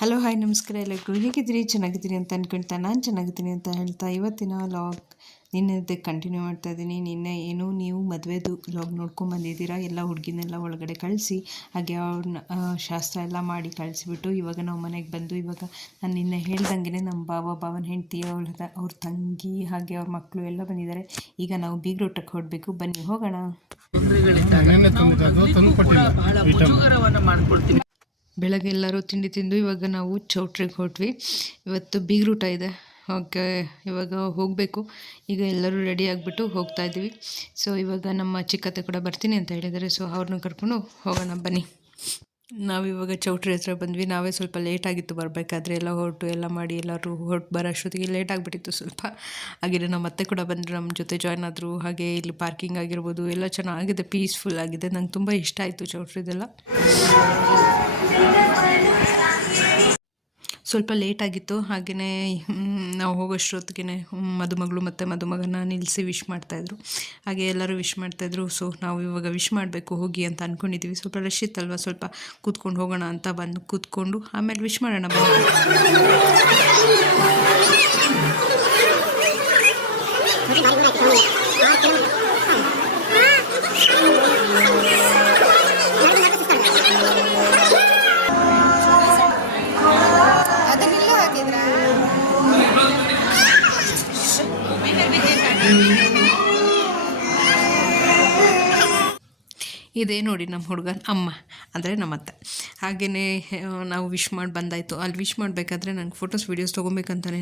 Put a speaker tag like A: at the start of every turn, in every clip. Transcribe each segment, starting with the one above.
A: Hello hi ನಮಸ್ಕಾರ ಎಲ್ಲರಿಗೂ. ಹೇಗಿದ್ದೀರಿ? ಚೆನ್ನಾಗಿದ್ದೀರಿ ಅಂತ ಅಂದ್ಕೊಳ್ತಾ ನಾನು ಚೆನ್ನಾಗಿದ್ದೀನಿ ಅಂತ ಹೇಳ್ತಾ ಇವತ್ತಿನ ಲಾಗ್ ನಿನ್ನೆದೇ ಕಂಟಿನ್ಯೂ ಮಾಡ್ತಾ ಇದ್ದೀನಿ. ನಿನ್ನೆ ಏನು ನೀವು ಮದುವೆದು ಲಾಗ್ ನೋಡ್ಕೊಂಡು ಬಂದಿದ್ದೀರಾ? ಎಲ್ಲ ಹುಡುಗಿನೆಲ್ಲ ಒಳಗಡೆ ಕಳಿಸಿ ಹಾಗೆ ಅವ್ರನ್ನ ಶಾಸ್ತ್ರ ಎಲ್ಲ ಮಾಡಿ ಕಳಿಸಿಬಿಟ್ಟು ಇವಾಗ ನಾವು ಮನೆಗೆ ಬಂದು ಇವಾಗ ನಾನು ನಿನ್ನೆ ಹೇಳ್ದಂಗೆ ನಮ್ಮ ಬಾವ ಬಾವನ ಹೆಂಡತಿ ಅವಳ ಅವ್ರ ತಂಗಿ ಹಾಗೆ ಅವ್ರ ಮಕ್ಕಳು ಎಲ್ಲ ಬಂದಿದ್ದಾರೆ. ಈಗ ನಾವು ಬೀಗ್ರೋಟಕ್ಕೆ ಹೊಡಬೇಕು ಬನ್ನಿ ಹೋಗೋಣ.
B: ನೆನ್ನೆ
A: ಬೆಳಗ್ಗೆ ಎಲ್ಲರೂ ತಿಂಡಿ ತಿಂದು ಇವಾಗ ನಾವು ಚೌಟ್ರಿಗೆ ಹೊರಟ್ವಿ. ಇವತ್ತು ಬೀಗ್ರೂಟ ಇದೆ. ಓಕೆ, ಇವಾಗ ಹೋಗಬೇಕು. ಈಗ ಎಲ್ಲರೂ ರೆಡಿ ಆಗಿಬಿಟ್ಟು ಹೋಗ್ತಾ ಇದ್ದೀವಿ. ಸೊ ಇವಾಗ ನಮ್ಮ ಚಿಕ್ಕತ್ತೆ ಕೂಡ ಬರ್ತೀನಿ ಅಂತ ಹೇಳಿದರೆ ಸೊ ಅವ್ರನ್ನ ಕರ್ಕೊಂಡು ಹೋಗೋಣ ಬನ್ನಿ. ನಾವಿವಾಗ ಚೌಟ್ರಿ ಹತ್ರ ಬಂದ್ವಿ. ನಾವೇ ಸ್ವಲ್ಪ ಲೇಟ್ ಆಗಿತ್ತು ಬರಬೇಕಾದ್ರೆ ಎಲ್ಲ ಹೊರಟು, ಎಲ್ಲ ಮಾಡಿ ಎಲ್ಲರೂ ಹೊರಟು ಬರೋ ಅಷ್ಟೊತ್ತಿಗೆ ಲೇಟ್ ಆಗಿಬಿಟ್ಟಿತ್ತು ಸ್ವಲ್ಪ. ಹಾಗೆ ನಮ್ಮ ಅತ್ತೆ ಕೂಡ ಬಂದರು ನಮ್ಮ ಜೊತೆ ಜಾಯ್ನ್ ಆದರು. ಹಾಗೆ ಇಲ್ಲಿ ಪಾರ್ಕಿಂಗ್ ಆಗಿರ್ಬೋದು, ಎಲ್ಲ ಚೆನ್ನಾಗಿದೆ ಪೀಸ್ಫುಲ್ ಆಗಿದೆ. ನಂಗೆ ತುಂಬ ಇಷ್ಟ ಆಯಿತು ಚೌಟ್ರಿದೆಲ್ಲ. ಸ್ವಲ್ಪ ಲೇಟ್ ಆಗಿತ್ತು. ಹಾಗೆಯೇ ನಾವು ಹೋಗೋಷ್ಟೊತ್ತಿಗೆ ಮದುಮಗಳು ಮತ್ತು ಮದುಮಗನ ನಿಲ್ಲಿಸಿ ವಿಶ್ ಮಾಡ್ತಾಯಿದ್ರು ಹಾಗೆ ಎಲ್ಲರೂ ವಿಶ್ ಮಾಡ್ತಾಯಿದ್ರು ಸೊ ನಾವು ಇವಾಗ ವಿಶ್ ಮಾಡಬೇಕು, ಹೋಗಿ ಅಂತ ಅಂದ್ಕೊಂಡಿದ್ದೀವಿ ಸ್ವಲ್ಪ ರಶ್ ಇತ್ತಲ್ವ? ಸ್ವಲ್ಪ ಕೂತ್ಕೊಂಡು ಹೋಗೋಣ ಅಂತ ಬಂದು ಕೂತ್ಕೊಂಡು, ಆಮೇಲೆ ವಿಶ್ ಮಾಡೋಣ ಇದೇ ನೋಡಿ ನಮ್ಮ ಹುಡುಗನ ಅಮ್ಮ, ಅಂದರೆ ನಮ್ಮ ಅತ್ತೆ ಹಾಗೆಯೇ ನಾವು ವಿಶ್ ಮಾಡಿ ಬಂದಾಯಿತು ಅಲ್ಲಿ ವಿಶ್ ಮಾಡಬೇಕಾದ್ರೆ ನನಗೆ ಫೋಟೋಸ್ ವೀಡಿಯೋಸ್ ತೊಗೊಬೇಕಂತಲೇ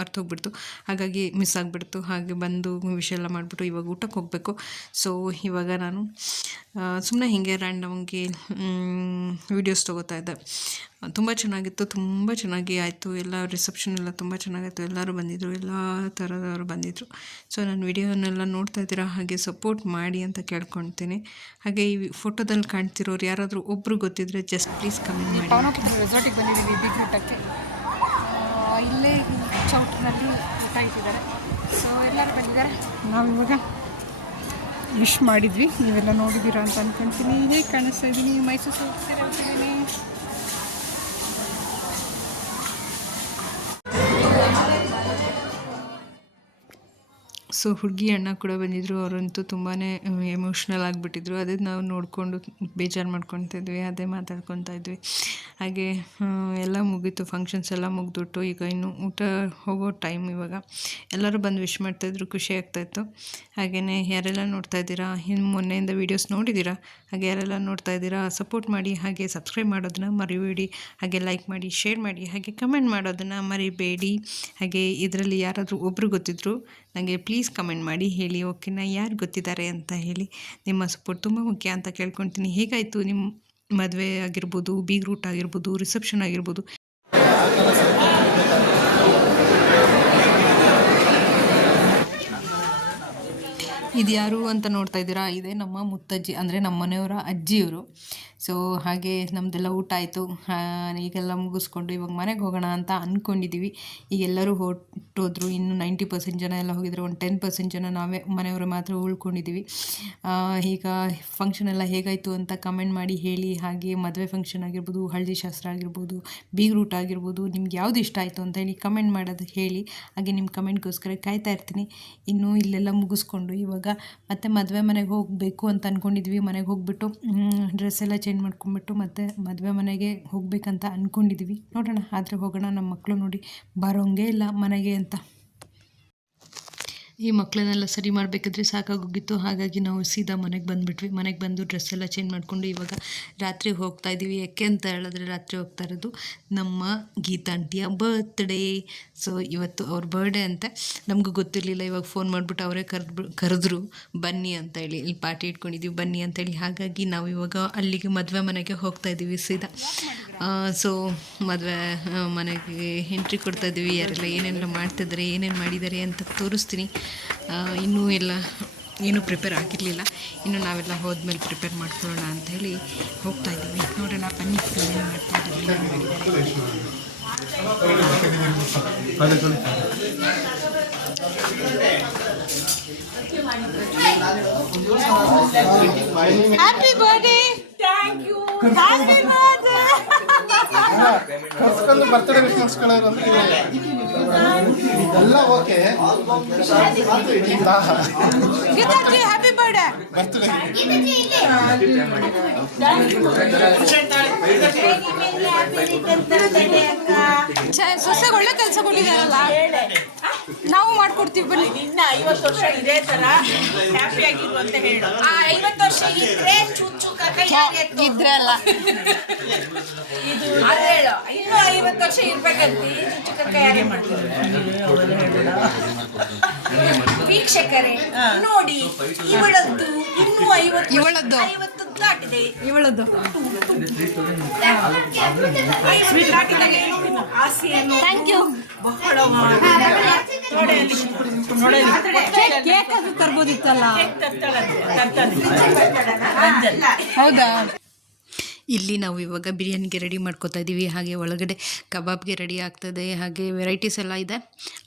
A: ಮರ್ತೋಗ್ಬಿಡ್ತು. ಹಾಗಾಗಿ ಮಿಸ್ ಆಗಿಬಿಡ್ತು. ಹಾಗೆ ಬಂದು ವಿಷಯ ಎಲ್ಲ ಮಾಡಿಬಿಟ್ಟು ಇವಾಗ ಊಟಕ್ಕೆ ಹೋಗಬೇಕು. ಸೊ ಇವಾಗ ನಾನು ಸುಮ್ಮನೆ ಹೀಗೆ ರ್ಯಾಂಡಮ್ಗೆ ವೀಡಿಯೋಸ್ ತೊಗೋತಾ ಇದ್ದೆ. ತುಂಬ ಚೆನ್ನಾಗಿತ್ತು. ತುಂಬ ಚೆನ್ನಾಗಿ ಆಯಿತು. ಎಲ್ಲ ರಿಸೆಪ್ಷನ್ ಎಲ್ಲ ತುಂಬ ಚೆನ್ನಾಗಾಯಿತು. ಎಲ್ಲರೂ ಬಂದಿದ್ದರು ಎಲ್ಲ ಥರದವರು ಬಂದಿದ್ದರು ಸೊ ನಾನು ವಿಡಿಯೋನೆಲ್ಲ ನೋಡ್ತಾ ಇದ್ದೀರಾ? ಹಾಗೆ ಸಪೋರ್ಟ್ ಮಾಡಿ ಅಂತ ಕೇಳ್ಕೊಳ್ತೀನಿ. ಹಾಗೆ ಈ ಫೋಟೋದಲ್ಲಿ ಕಾಣ್ತಿರೋರು ಯಾರಾದರೂ ಒಬ್ಬರು ಗೊತ್ತಿದ್ರೆ ಜಸ್ಟ್ ಪ್ಲೀಸ್ ಕಮೆಂಟ್ ಮಾಡಿ.
C: ಇಲ್ಲೇ ಚೌಟ್ರಲ್ಲಿ ಊಟ ಇಟ್ಟಿದ್ದಾರೆ. ಸೊ ಎಲ್ಲರೂ ಬಂದಿದ್ದಾರೆ. ನಾವಿವಾಗ ವಿಶ್ ಮಾಡಿದ್ವಿ. ನೀವೆಲ್ಲ ನೋಡಿದ್ದೀರಾ ಅಂತ ಅಂದ್ಕೊಂತೀನಿ ಹೇಗೆ ಕಾಣಿಸ್ತಾ ಇದ್ದೀನಿ ಮೈಸೂರು ಸಿಲ್ಕ್
A: ಸೊ ಹುಡುಗಿ ಅಣ್ಣ ಕೂಡ ಬಂದಿದ್ದರು ಅವರಂತೂ ತುಂಬಾ ಎಮೋಷ್ನಲ್ ಆಗಿಬಿಟ್ಟಿದ್ರು. ಅದೇ ನಾವು ನೋಡಿಕೊಂಡು ಬೇಜಾರು ಮಾಡ್ಕೊತಾ ಇದ್ವಿ, ಅದೇ ಮಾತಾಡ್ಕೊತಾ ಇದ್ವಿ. ಹಾಗೆ ಎಲ್ಲ ಮುಗೀತು ಫಂಕ್ಷನ್ಸ್ ಎಲ್ಲ ಮುಗಿದ್ಬಿಟ್ಟು ಈಗ ಇನ್ನು ಊಟ ಹೋಗೋ ಟೈಮ್ ಇವಾಗ. ಎಲ್ಲರೂ ಬಂದು ವಿಶ್ ಮಾಡ್ತಾಯಿದ್ರು ಖುಷಿ ಆಗ್ತಾಯಿತ್ತು ಹಾಗೆಯೇ ಯಾರೆಲ್ಲ ನೋಡ್ತಾ ಇದ್ದೀರಾ, ಇನ್ನು ಮೊನ್ನೆಯಿಂದ ವೀಡಿಯೋಸ್ ನೋಡಿದ್ದೀರಾ, ಹಾಗೆ ಯಾರೆಲ್ಲ ನೋಡ್ತಾ ಇದ್ದೀರಾ ಸಪೋರ್ಟ್ ಮಾಡಿ, ಹಾಗೆ ಸಬ್ಸ್ಕ್ರೈಬ್ ಮಾಡೋದನ್ನ ಮರಿಬೇಡಿ. ಹಾಗೆ ಲೈಕ್ ಮಾಡಿ ಶೇರ್ ಮಾಡಿ, ಹಾಗೆ ಕಮೆಂಟ್ ಮಾಡೋದನ್ನು ಮರಿಬೇಡಿ. ಹಾಗೆ ಇದರಲ್ಲಿ ಯಾರಾದರೂ ಒಬ್ಬರು ಗೊತ್ತಿದ್ರು ನನಗೆ ಪ್ಲೀಸ್ ಕಮೆಂಟ್ ಮಾಡಿ ಹೇಳಿ ಓಕೆನಾ ಯಾರು ಗೊತ್ತಿದ್ದಾರೆ ಅಂತ ಹೇಳಿ. ನಿಮ್ಮ ಸಪೋರ್ಟ್ ತುಂಬ ಮುಖ್ಯ ಅಂತ ಕೇಳ್ಕೊತೀನಿ. ಹೇಗಾಯಿತು ನಿಮ್ಮ ಮದುವೆ ಆಗಿರ್ಬೋದು ಬೀಗ್ ರೂಟ್ ಆಗಿರ್ಬೋದು ರಿಸೆಪ್ಷನ್ ಆಗಿರ್ಬೋದು? ಇದು ಯಾರು ಅಂತ ನೋಡ್ತಾ ಇದ್ದೀರಾ? ಇದೇ ನಮ್ಮ ಮುತ್ತಜ್ಜಿ, ಅಂದರೆ ನಮ್ಮ ಮನೆಯವರ ಅಜ್ಜಿಯವರು. ಸೊ ಹಾಗೆ ನಮ್ಮದೆಲ್ಲ ಊಟ ಆಯಿತು. ಈಗೆಲ್ಲ ಮುಗಿಸ್ಕೊಂಡು ಇವಾಗ ಮನೆಗೆ ಹೋಗೋಣ ಅಂತ ಅಂದ್ಕೊಂಡಿದ್ದೀವಿ ಈಗ ಎಲ್ಲರೂ ಹೊರಟೋದ್ರು. ಇನ್ನು ನೈಂಟಿ ಪರ್ಸೆಂಟ್ ಜನ ಎಲ್ಲ ಹೋಗಿದ್ರು. ಒಂದು ಟೆನ್ ಪರ್ಸೆಂಟ್ ಜನ ನಾವೇ ಮನೆಯವರು ಮಾತ್ರ ಉಳ್ಕೊಂಡಿದ್ದೀವಿ ಈಗ ಫಂಕ್ಷನ್ ಎಲ್ಲ ಹೇಗಾಯಿತು ಅಂತ ಕಮೆಂಟ್ ಮಾಡಿ ಹೇಳಿ. ಹಾಗೆ ಮದುವೆ ಫಂಕ್ಷನ್ ಆಗಿರ್ಬೋದು, ಹಳದಿ ಶಾಸ್ತ್ರ ಆಗಿರ್ಬೋದು, ಬೀಗ್ರೂಟ್ ಆಗಿರ್ಬೋದು, ನಿಮ್ಗೆ ಯಾವುದು ಇಷ್ಟ ಆಯಿತು ಅಂತ ಹೇಳಿ ಕಮೆಂಟ್ ಮಾಡೋದು ಹೇಳಿ. ಹಾಗೆ ನಿಮ್ಮ ಕಮೆಂಟ್ಗೋಸ್ಕರ ಕಾಯ್ತಾ ಇರ್ತೀನಿ. ಇನ್ನು ಇಲ್ಲೆಲ್ಲ ಮುಗಿಸ್ಕೊಂಡು ಇವಾಗ ಮತ್ತೆ ಮದುವೆ ಮನೆಗೆ ಹೋಗಬೇಕು ಅಂತ ಅಂದ್ಕೊಂಡಿದ್ವಿ ಮನೆಗೆ ಹೋಗ್ಬಿಟ್ಟು ಡ್ರೆಸ್ ಎಲ್ಲ ಚೇಂಜ್ ಮಾಡ್ಕೊಂಡ್ಬಿಟ್ಟು ಮತ್ತೆ ಮದುವೆ ಮನೆಗೆ ಹೋಗಬೇಕಂತ ಅಂದ್ಕೊಂಡಿದ್ವಿ ನೋಡೋಣ, ಆದರೆ ಹೋಗೋಣ ನಮ್ಮ ಮಕ್ಕಳು ನೋಡಿ ಬರೋಂಗೇ ಇಲ್ಲ ಮನೆಗೆ ಅಂತ. ಈ ಮಕ್ಕಳನ್ನೆಲ್ಲ ಸರಿ ಮಾಡಬೇಕಾದ್ರೆ ಸಾಕಾಗೋಗಿತ್ತು. ಹಾಗಾಗಿ ನಾವು ಸೀದಾ ಮನೆಗೆ ಬಂದುಬಿಟ್ವಿ. ಮನೆಗೆ ಬಂದು ಡ್ರೆಸ್ ಎಲ್ಲ ಚೇಂಜ್ ಮಾಡಿಕೊಂಡು ಇವಾಗ ರಾತ್ರಿ ಹೋಗ್ತಾ ಇದ್ದೀವಿ. ಯಾಕೆ ಅಂತ ಹೇಳಿದ್ರೆ ರಾತ್ರಿ ಹೋಗ್ತಾ ಇರೋದು ನಮ್ಮ ಗೀತಾಂಟಿಯ ಬರ್ತ್ಡೇ ಸೊ ಇವತ್ತು ಅವ್ರ ಬರ್ಡೇ ಅಂತ. ನಮಗೂ ಗೊತ್ತಿರಲಿಲ್ಲ. ಇವಾಗ ಫೋನ್ ಮಾಡಿಬಿಟ್ಟು ಅವರೇ ಕರೆದು ಕರೆದ್ರು, ಬನ್ನಿ ಅಂತ ಹೇಳಿ. ಇಲ್ಲಿ ಪಾರ್ಟಿ ಇಟ್ಕೊಂಡಿದ್ದೀವಿ, ಬನ್ನಿ ಅಂತೇಳಿ ಹಾಗಾಗಿ ನಾವು ಇವಾಗ ಅಲ್ಲಿಗೆ ಮದುವೆ ಮನೆಗೆ ಹೋಗ್ತಾ ಇದ್ದೀವಿ ಸೀದಾ. ಸೊ ಮದುವೆ ಮನೆಗೆ ಎಂಟ್ರಿ ಕೊಡ್ತಾ ಇದ್ದೀವಿ. ಯಾರೆಲ್ಲ ಏನೆಲ್ಲ ಮಾಡ್ತಿದ್ದಾರೆ ಏನೇನು ಮಾಡಿದ್ದಾರೆ ಅಂತ ತೋರಿಸ್ತೀನಿ. ಇನ್ನೂ ಎಲ್ಲ ಏನೂ ಪ್ರಿಪೇರ್ ಆಗಿರಲಿಲ್ಲ. ಇನ್ನು ನಾವೆಲ್ಲ ಹೋದ್ಮೇಲೆ ಪ್ರಿಪೇರ್ ಮಾಡ್ಕೊಳ್ಳೋಣ ಅಂತ ಹೇಳಿ ಹೋಗ್ತಾ ಇದ್ದೀವಿ. ನೋಡೋಣ ಬನ್ನಿ. ಏನು ಮಾಡ್ತಾ ಇದ್ದೀವಿ Happy birthday!
B: Thank you!
C: Happy birthday
B: ಕರ್ಸ್ಕೊಂಡು birthday wish ಮಾಡಿಸ್ಕೊಳ್ಳೋರು ಅಂದ್ರೆ ಎಲ್ಲ ಓಕೆ
C: ಹ್ಯಾಪಿ ಬರ್ಡೇ
B: ಬರ್ತಡೇ
C: ಸೊಸೆಗೆ ಒಳ್ಳೆ ಕೆಲಸ ಕೊಟ್ಟಿದಾರಲ್ಲ ನಾವು ಮಾಡ್ಕೊಡ್ತೀವಿ ಬನ್ನಿ.
D: ಇನ್ನ ಐವತ್ತು ವರ್ಷ ಇದೇ ತರ. ಹ್ಯಾಪಿ ಆಗಿರು ಅಂತ ಹೇಳು.
E: ಐವತ್ತು ವರ್ಷ ಇದ್ರೆ ಚುಚ್ಚು ಕಕ್ಕ
C: ಇದ್ರೆ
E: ಇದು ಹೇಳು. ಇನ್ನು ಐವತ್ತು ವರ್ಷ ಇರ್ಬೇಕಂತ ಮಾಡ್ತಾರೆ ವೀಕ್ಷಕರೇ ನೋಡಿ ಇವಳದ್ದು ಇನ್ನೂ ಐವತ್ತು
C: ಇವಳದ್ದು.
E: ಐವತ್ತು ದಾಟಿದೆ.
C: ಇವಳದ್ದು.
E: ಆಸೆಯನ್ನು ಬಹಳ
C: ಕೇಕ್ ಅದು ತರ್ಬೋದಿತ್ತಲ್ಲ. ಹೌದಾ?
A: ಇಲ್ಲಿ ನಾವು ಇವಾಗ ಬಿರಿಯಾನಿಗೆ ರೆಡಿ ಮಾಡ್ಕೋತಾ ಇದ್ದೀವಿ ಹಾಗೆ ಒಳಗಡೆ ಕಬಾಬ್ಗೆ ರೆಡಿ ಆಗ್ತದೆ. ಹಾಗೆ ವೆರೈಟೀಸ್ ಎಲ್ಲ ಇದೆ.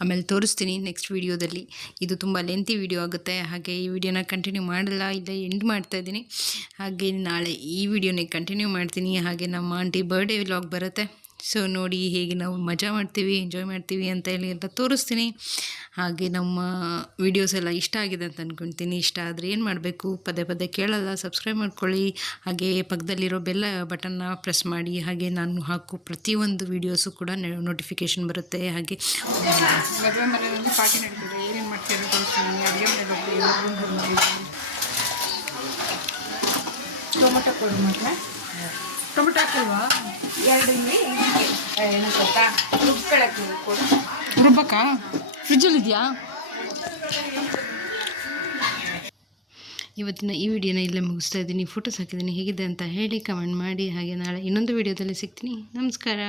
A: ಆಮೇಲೆ ತೋರಿಸ್ತೀನಿ ನೆಕ್ಸ್ಟ್ ವೀಡಿಯೋದಲ್ಲಿ ಇದು ತುಂಬ ಲೆಂತಿ ವಿಡಿಯೋ ಆಗುತ್ತೆ. ಹಾಗೆ ಈ ವಿಡಿಯೋನ ಕಂಟಿನ್ಯೂ ಮಾಡಲ್ಲ. ಇಲ್ಲ ಎಂಡ್ ಮಾಡ್ತಾ ಇದ್ದೀನಿ. ಹಾಗೆ ನಾಳೆ ಈ ವಿಡಿಯೋನೇ ಕಂಟಿನ್ಯೂ ಮಾಡ್ತೀನಿ. ಹಾಗೆ ನಮ್ಮ ಆಂಟಿ ಬರ್ಡೇ ವ್ಲಾಗ್ ಬರುತ್ತೆ. ಸೊ ನೋಡಿ ಹೇಗೆ ನಾವು ಮಜಾ ಮಾಡ್ತೀವಿ ಎಂಜಾಯ್ ಮಾಡ್ತೀವಿ ಅಂತ ಹೇಳಿ ಅಂತ ತೋರಿಸ್ತೀನಿ. ಹಾಗೆ ನಮ್ಮ ವಿಡಿಯೋಸ್ ಎಲ್ಲ ಇಷ್ಟ ಆಗಿದೆ ಅಂತ ಅಂದ್ಕೊಳ್ತೀನಿ ಇಷ್ಟ ಆದರೆ ಏನು ಮಾಡಬೇಕು? ಪದೇ ಪದೇ ಕೇಳಲ್ಲ ಸಬ್ಸ್ಕ್ರೈಬ್ ಮಾಡ್ಕೊಳ್ಳಿ. ಹಾಗೆ ಪಕ್ಕದಲ್ಲಿರೋ ಬೆಲ್ಲ ಬಟನ್ನ ಪ್ರೆಸ್ ಮಾಡಿ. ಹಾಗೆ ನಾನು ಹಾಕೋ ಪ್ರತಿಯೊಂದು ವೀಡಿಯೋಸು ಕೂಡ ನೋಟಿಫಿಕೇಶನ್ ಬರುತ್ತೆ. ಹಾಗೆ
C: ಮಾಡ್ತೀರಾ.
E: ಟೊಮೊಟೊ
C: ಟೊಮೆಟೊ ಹಾಕಲ್ವಾ?
E: ಎರಡರಲ್ಲಿ ಏನು ಗೊತ್ತಾ? ರುಬ್ಕೊಳಕ್ಕೆ ಕೊಡು.
C: ರುಬ್ಬಕ್ಕ ಫ್ರಿಜ್ಜಲ್ಲಿ ಇದೆಯಾ?
A: ಇವತ್ತಿನ ಈ ವಿಡಿಯೋನ ಇಲ್ಲೇ ಮುಗಿಸ್ತಾ ಇದ್ದೀನಿ. ಫೋಟೋಸ್ ಹಾಕಿದ್ದೀನಿ. ಹೇಗಿದೆ ಅಂತ ಹೇಳಿ ಕಮೆಂಟ್ ಮಾಡಿ. ಹಾಗೆ ನಾಳೆ ಇನ್ನೊಂದು ವಿಡಿಯೋದಲ್ಲಿ ಸಿಗ್ತೀನಿ. ನಮಸ್ಕಾರ.